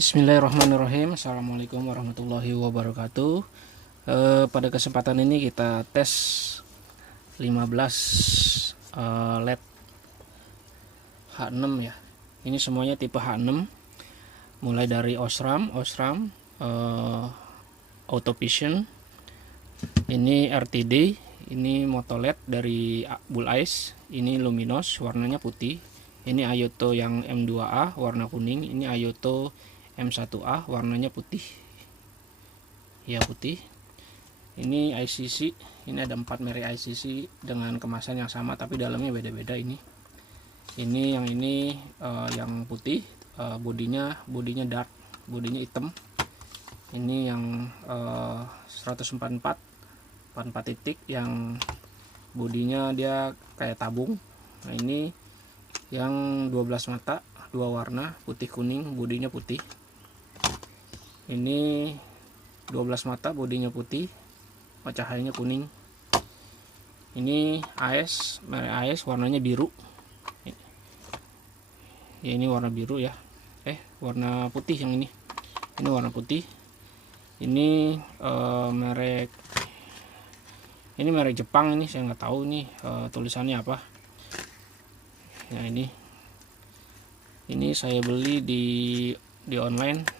Bismillahirrahmanirrahim. Assalamualaikum warahmatullahi wabarakatuh. Pada kesempatan ini kita tes 15 LED H6 ya. Ini semuanya tipe H6, mulai dari Osram, Auto Vision, ini RTD, ini Moto LED dari Bull Ice, ini Luminos warnanya putih, ini Ayoto yang M2A warna kuning, ini Ayoto M1A warnanya putih ya, putih. Ini ICC, ini ada 4 merek ICC dengan kemasan yang sama tapi dalamnya beda-beda. Ini yang ini yang putih, bodinya dark, bodinya hitam. Ini yang 144 titik yang bodinya dia kayak tabung. Nah, ini yang 12 mata, 2 warna, putih kuning, bodinya putih. Ini 12 mata, bodinya putih, cahayanya kuning. Ini AS, merek AS, warnanya biru ya, ini warna biru ya, warna putih yang ini warna putih. Ini merek Jepang, ini saya nggak tahu nih tulisannya apa. Nah, ini saya beli di online.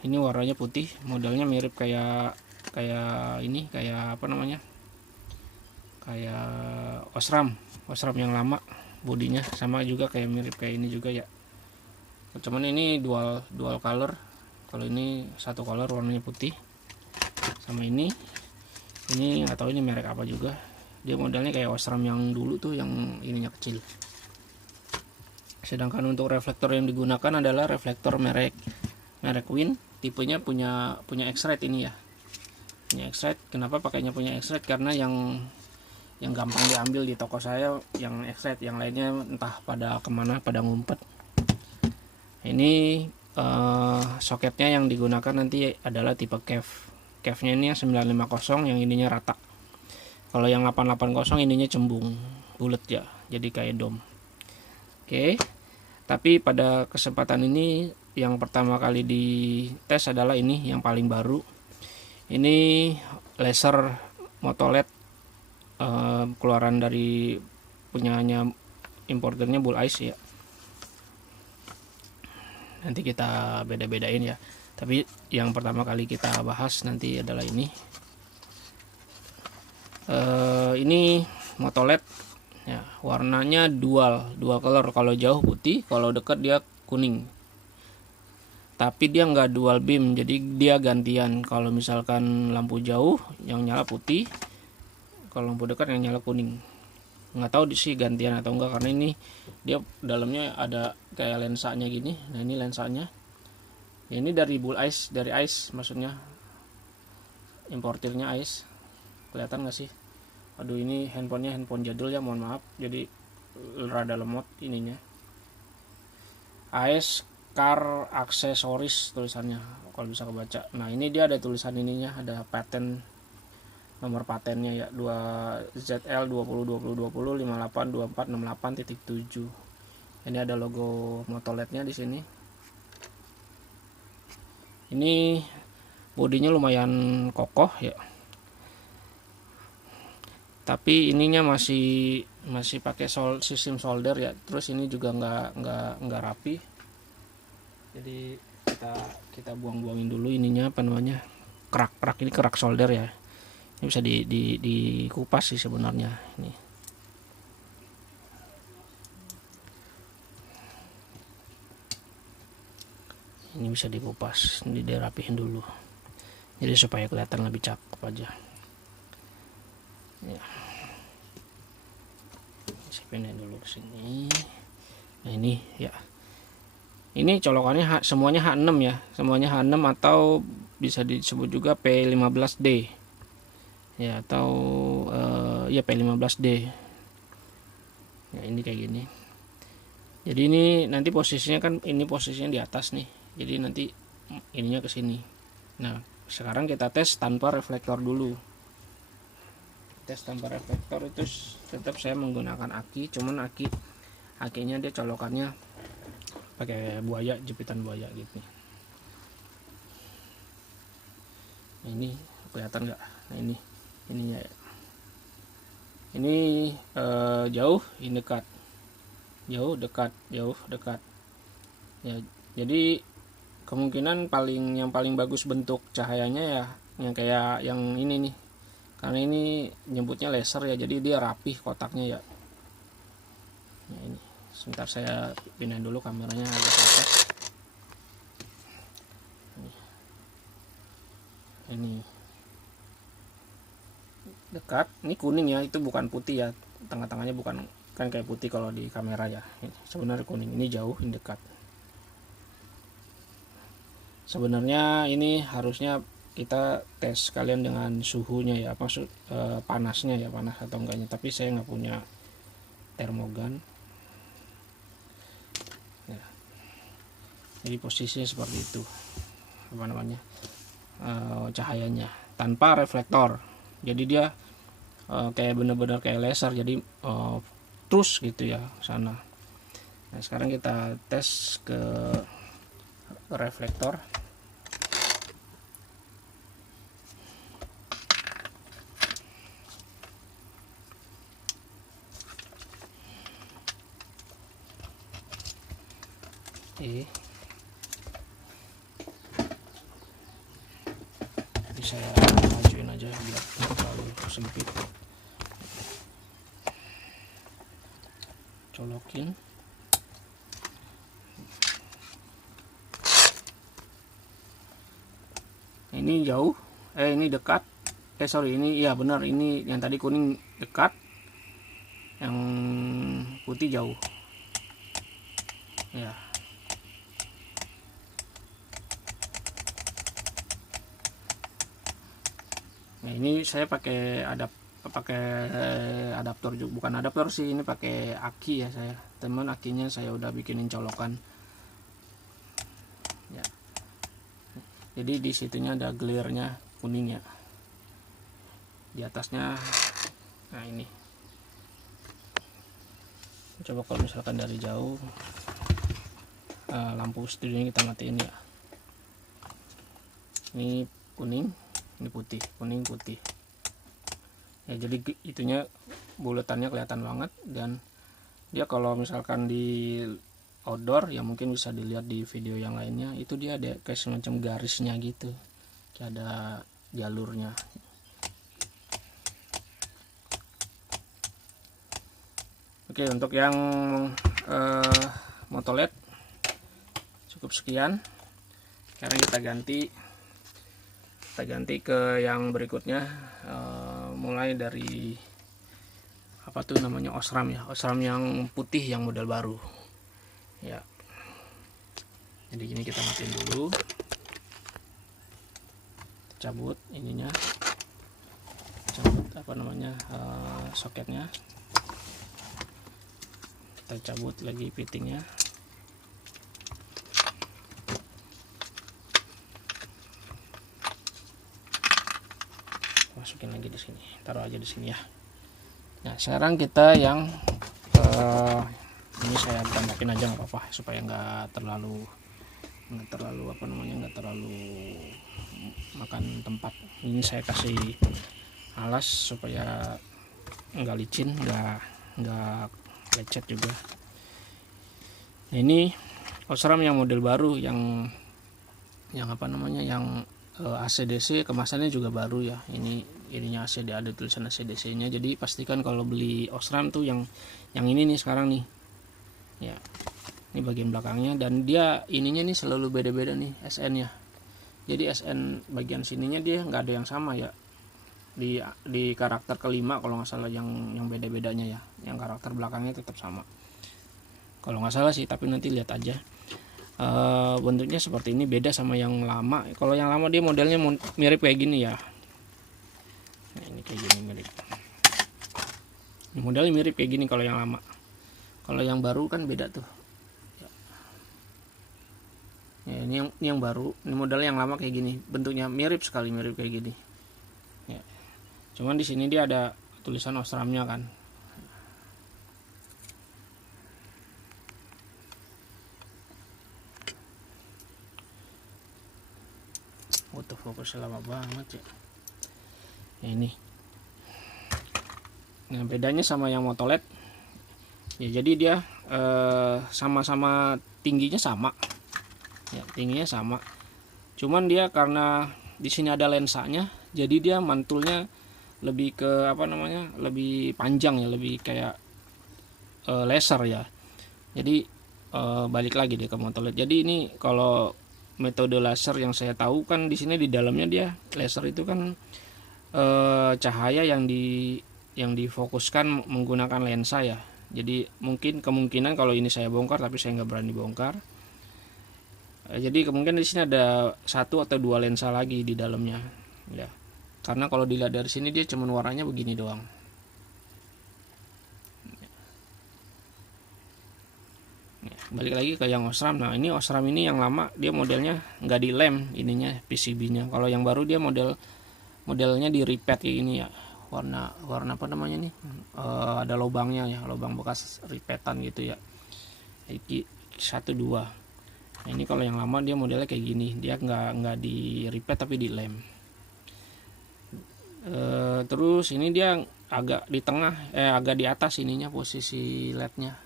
Ini warnanya putih, modelnya mirip kayak apa namanya, kayak Osram yang lama, bodinya sama juga, kayak mirip kayak ini juga ya. Cuman ini dual color, kalau ini satu color warnanya putih. Sama ini nggak tahu ini merek apa juga, dia modelnya kayak Osram yang dulu tuh, yang ininya kecil. Sedangkan untuk reflektor yang digunakan adalah reflektor merek Win, tipenya punya X-Rite ini ya, punya X-Rite. Kenapa pakainya punya X-Rite? Karena yang gampang diambil di toko saya yang X-Rite, yang lainnya entah pada kemana, pada ngumpet. Ini soketnya yang digunakan nanti adalah tipe CAF-nya ini yang 950, yang ininya rata. Kalau yang 880 ininya cembung, bulat ya, jadi kayak dom. Oke. Tapi pada kesempatan ini yang pertama kali dites adalah ini yang paling baru. Ini laser Moto LED, keluaran dari punyanya importernya Bull Ice ya. Nanti kita beda-bedain ya. Tapi yang pertama kali kita bahas nanti adalah ini. Ini Moto LED ya, warnanya dual color. Kalau jauh putih, kalau dekat dia kuning. Tapi dia nggak dual beam, jadi dia gantian. Kalau misalkan lampu jauh yang nyala putih, kalau lampu dekat yang nyala kuning. Nggak tahu sih gantian atau enggak, karena ini dia dalamnya ada kayak lensanya gini. Nah, ini lensanya ini dari Bull Ice, dari Ice maksudnya, importirnya Ice. Kelihatan nggak sih? Aduh, ini handphone jadul ya, mohon maaf, jadi rada lemot ininya. AS Car Accessories tulisannya, kalau bisa kebaca. Nah, ini dia ada tulisan ininya, ada paten, nomor patennya ya, 2ZL 20202020 582468.7. Ini ada logo Moto LED-nya di sini. Ini bodinya lumayan kokoh ya, tapi ininya masih pakai sistem solder ya. Terus ini juga nggak rapi, jadi kita buang-buangin dulu ininya, apa namanya, kerak ini, kerak solder ya. Ini bisa dikupas sih sebenarnya. Ini bisa dikupas, ini dirapihin dulu, jadi supaya kelihatan lebih cakep aja ya. Saya pindahin dulu ke sini. Nah, ini ya, ini colokannya semuanya H6 ya, semuanya H6 atau bisa disebut juga P15D ya, atau ya P15D ya. Ini kayak gini, jadi ini nanti posisinya kan, ini posisinya di atas nih, jadi nanti ininya ke sini. Nah, sekarang kita tes tanpa reflektor dulu. Tes tanpa reflektor itu tetap saya menggunakan aki, cuman akinya dia colokannya pakai buaya, jepitan buaya gitu. Nah, ini kelihatan nggak? Nah ininya ya. Ini jauh, ini dekat, jauh dekat, jauh dekat ya. Jadi kemungkinan yang paling bagus bentuk cahayanya ya yang kayak yang ini nih, karena ini nyebutnya laser ya, jadi dia rapih kotaknya ya. Nah, ini sebentar saya pindahin dulu kameranya agak ke atas. Ini dekat, ini kuning ya, itu bukan putih ya, tengah-tengahnya bukan, kan kayak putih kalau di kamera ya. Ini sebenarnya kuning, ini jauh, ini dekat. Sebenarnya ini harusnya kita tes kalian dengan suhunya ya, maksud panasnya ya, panas atau enggaknya, tapi saya nggak punya termogan ya. Jadi posisinya seperti itu, apa namanya, cahayanya tanpa reflektor, jadi dia kayak bener-bener kayak laser, jadi terus gitu ya sana. Nah sekarang kita tes ke reflektor. Ini saya majuin aja biar tidak terlalu sempit. Colokin. Ini jauh, ini dekat. Sorry, ini iya benar, ini yang tadi kuning dekat, yang putih jauh. Ya. Nah, ini saya pakai adaptor juga, bukan adaptor sih, ini pakai aki ya saya. Teman akinya saya udah bikinin colokan. Ya. Jadi di situnya ada glare-nya kuning ya. Di atasnya, nah ini. Coba kalau misalkan dari jauh, lampu studionya kita matiin ya. Ini kuning, ini putih, kuning putih. Ya jadi itunya buletannya kelihatan banget, dan dia kalau misalkan di outdoor ya mungkin bisa dilihat di video yang lainnya, itu dia ada kayak semacam garisnya gitu, kayak ada jalurnya. Oke, untuk yang motoled cukup sekian. Sekarang kita ganti ke yang berikutnya, mulai dari apa tuh namanya, Osram ya, Osram yang putih yang model baru ya. Jadi gini, kita matiin dulu, cabut ininya, cabut apa namanya, soketnya, kita cabut lagi fittingnya. Masukin lagi di sini, taruh aja di sini ya. Nah sekarang kita yang ini saya tambahin aja nggak apa-apa, supaya nggak terlalu apa namanya, nggak terlalu makan tempat. Ini saya kasih alas supaya nggak licin, nggak lecet juga. Nah, ini Osram yang model baru, yang apa namanya, yang ACDC, kemasannya juga baru ya. Ininya ACD, ada tulisan ACDC nya. Jadi pastikan kalau beli Osram tuh yang ini nih sekarang nih ya. Ini bagian belakangnya, dan dia ininya nih selalu beda-beda nih SN nya. Jadi SN bagian sininya dia nggak ada yang sama ya, di karakter kelima kalau nggak salah, yang beda-bedanya ya. Yang karakter belakangnya tetap sama kalau nggak salah sih, tapi nanti lihat aja. Bentuknya seperti ini, beda sama yang lama. Kalau yang lama dia modelnya mirip kayak gini ya. Nah ini kayak gini mirip. Ini modelnya mirip kayak gini kalau yang lama. Kalau yang baru kan beda tuh. Ya, ini yang baru. Ini modelnya yang lama kayak gini. Bentuknya mirip sekali, mirip kayak gini. Ya. Cuman di sini dia ada tulisan Osramnya kan. 。fokusnya lama banget ya. Ini nah bedanya sama yang motolet ya, jadi dia sama-sama tingginya sama ya, tingginya sama, cuman dia karena di sini ada lensanya, jadi dia mantulnya lebih ke lebih panjang ya, lebih kayak laser ya. Jadi balik lagi dia ke motolet. Jadi ini kalau metode laser yang saya tahu kan di sini di dalamnya dia laser itu kan cahaya yang difokuskan menggunakan lensa ya. Jadi kemungkinan kalau ini saya bongkar, tapi saya nggak berani bongkar. Jadi kemungkinan di sini ada 1 atau 2 lensa lagi di dalamnya ya. Karena kalau dilihat dari sini dia cuma warnanya begini doang. Balik lagi ke yang Osram. Nah ini Osram ini yang lama dia modelnya nggak dilem ininya PCB-nya. Kalau yang baru dia modelnya di repeat kayak gini ya. Warna apa namanya nih? Ada lubangnya ya, lubang bekas repeatan gitu ya. Iki 1 2. Nah ini kalau yang lama dia modelnya kayak gini, dia nggak di repeat tapi di lem. Terus ini dia agak di tengah, agak di atas ininya posisi lednya.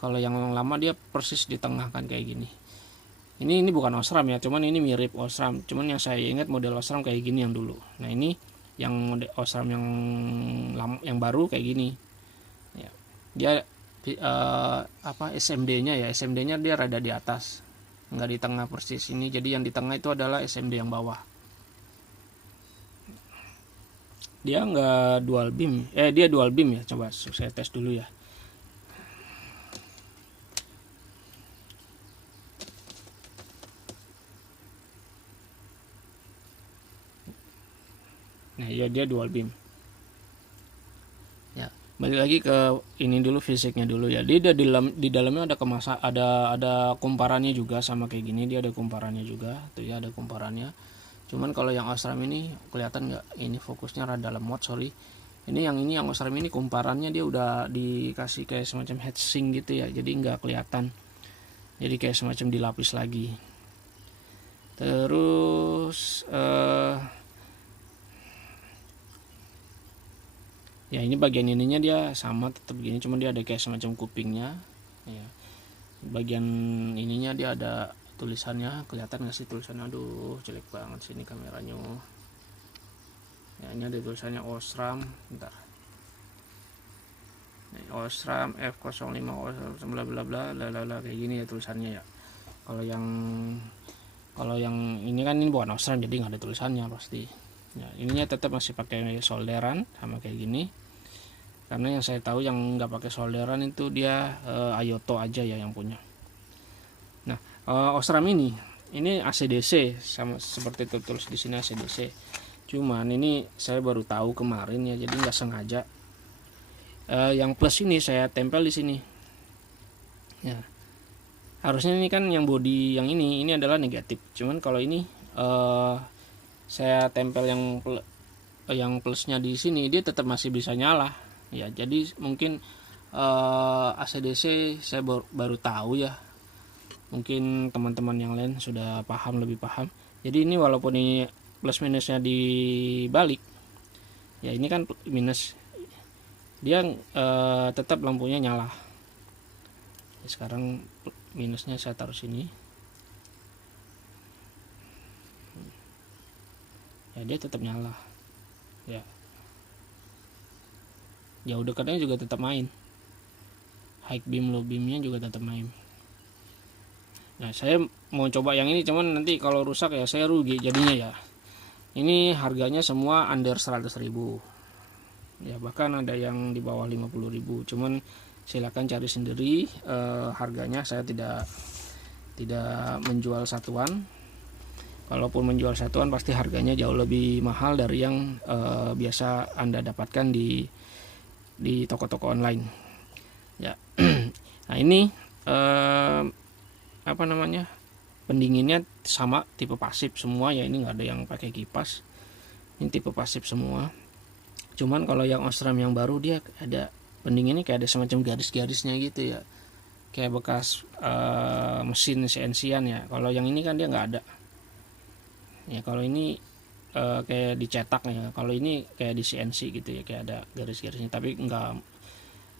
Kalau yang lama dia persis di tengah kan kayak gini. Ini bukan Osram ya, cuman ini mirip Osram. Cuman yang saya ingat model Osram kayak gini yang dulu. Nah ini yang model Osram yang baru kayak gini. Ya. Dia SMD-nya ya, SMD-nya dia rada di atas, nggak di tengah persis ini. Jadi yang di tengah itu adalah SMD yang bawah. Dia nggak dual beam, dia dual beam ya. Coba saya tes dulu ya. Nah ya dia dual beam ya. Balik lagi ke ini dulu, fisiknya dulu ya. Dia di dalamnya ada kumparannya juga sama kayak gini. Dia ada kumparannya juga tuh ya, ada kumparannya. Cuman kalau yang Osram ini kelihatan nggak, ini fokusnya rada lemot, sorry. Ini yang Osram ini kumparannya dia udah dikasih kayak semacam heatsink gitu ya, jadi nggak kelihatan, jadi kayak semacam dilapis lagi. Terus ya ini bagian ininya dia sama tetap begini, cuman dia ada kayak semacam kupingnya ya. Bagian ininya dia ada tulisannya, kelihatan nggak sih tulisannya? Aduh jelek banget sini kameranya ya. Ini ada tulisannya Osram, bentar. Osram F05 bla bla bla bla kayak gini ya tulisannya ya. Kalau yang ini kan ini bukan Osram, jadi nggak ada tulisannya pasti ya. Ininya tetap masih pakai solderan sama kayak gini, karena yang saya tahu yang nggak pakai solderan itu dia Ayoto aja ya yang punya. Nah Osram ini ACDC, sama seperti tertulis di sini ACDC. Cuman ini saya baru tahu kemarin ya, jadi nggak sengaja. Yang plus ini saya tempel di sini ya. Harusnya ini kan yang body yang ini adalah negatif, cuman kalau ini saya tempel yang plusnya di sini, dia tetap masih bisa nyala ya. Jadi mungkin ACDC saya baru tahu ya, mungkin teman-teman yang lain sudah lebih paham. Jadi ini walaupun ini plus minusnya dibalik ya, ini kan minus, dia tetap lampunya nyala ya. Sekarang minusnya saya taruh sini ya, dia tetap nyala ya. Jauh dekatnya juga tetap main, high beam low beamnya juga tetap main. Nah saya mau coba yang ini, cuman nanti kalau rusak ya saya rugi jadinya ya. Ini harganya semua under 100.000 ya, bahkan ada yang di bawah 50.000. Cuman silakan cari sendiri harganya. Saya tidak menjual satuan. Kalaupun menjual satuan pasti harganya jauh lebih mahal dari yang biasa Anda dapatkan di toko-toko online ya. Nah ini pendinginnya sama tipe pasif semua ya. Ini nggak ada yang pakai kipas, ini tipe pasif semua. Cuman kalau yang Osram yang baru dia ada pendinginnya kayak ada semacam garis-garisnya gitu ya, kayak bekas mesin CNC-an ya. Kalau yang ini kan dia nggak ada Ya kalau ini kayak dicetak ya, kalau ini kayak di CNC gitu ya, kayak ada garis-garisnya, tapi nggak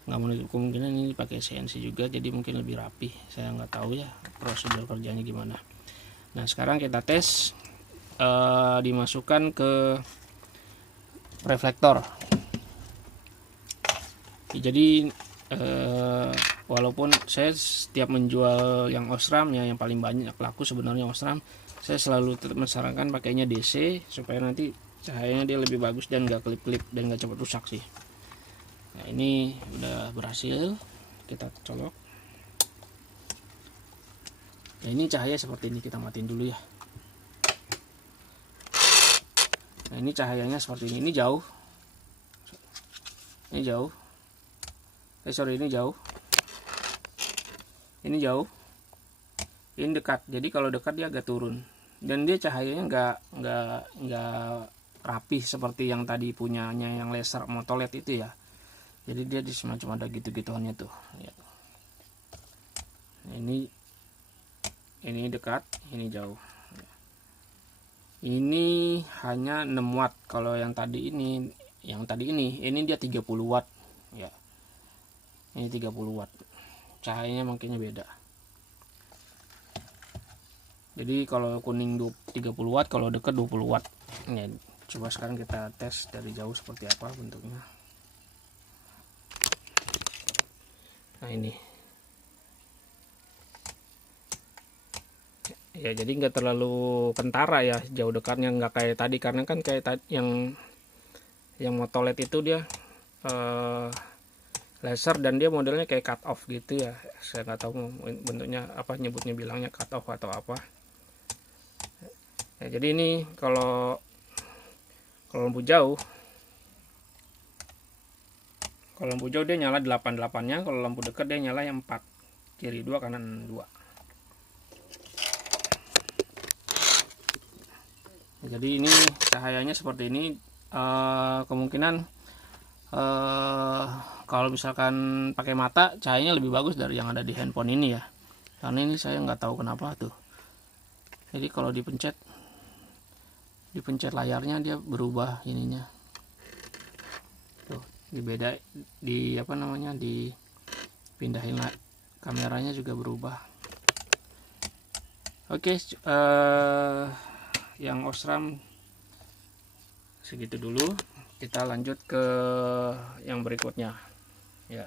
menutup kemungkinan ini pakai CNC juga, jadi mungkin lebih rapi. Saya nggak tahu ya prosedur kerjanya gimana. Nah sekarang kita tes, dimasukkan ke reflektor. Jadi walaupun saya setiap menjual yang Osram ya, yang paling banyak laku sebenarnya Osram, saya selalu tetap mensarankan pakainya DC supaya nanti cahayanya dia lebih bagus dan nggak kelip-kelip dan nggak cepat rusak sih. Nah ini udah berhasil, kita colok. Nah ini cahaya seperti ini, kita matiin dulu ya. Nah ini cahayanya seperti ini jauh, ini jauh, sorry ini jauh, ini jauh, ini dekat. Jadi kalau dekat dia agak turun dan dia cahayanya nggak rapi seperti yang tadi punyanya yang laser motolet itu ya. Jadi dia di semacam ada gitu-gituannya tuh ya. Nah, ini dekat, ini jauh. Ini hanya 6 watt. Kalau yang tadi ini dia 30 watt ya. Ini 30 watt. Cahayanya makanya beda. Jadi kalau kuning 30 watt, kalau dekat 20 watt. Ya, coba sekarang kita tes dari jauh seperti apa bentuknya. Nah ini. Ya jadi nggak terlalu kentara ya, jauh dekatnya nggak kayak tadi, karena kan kayak tadi yang motolet itu dia laser dan dia modelnya kayak cut off gitu ya. Saya nggak tahu bentuknya apa, nyebutnya bilangnya cut off atau apa ya. Jadi ini kalau lampu jauh dia nyala 88-nya, kalau lampu dekat dia nyala yang 4, kiri 2 kanan 2. Jadi ini cahayanya seperti ini. Kemungkinan kalau misalkan pakai mata cahayanya lebih bagus dari yang ada di handphone ini ya, karena ini saya nggak tahu kenapa tuh. Jadi kalau dipencet layarnya dia berubah ininya tuh, dibeda di apa namanya, dipindahin kameranya juga berubah. Oke, yang Osram segitu dulu, kita lanjut ke yang berikutnya ya.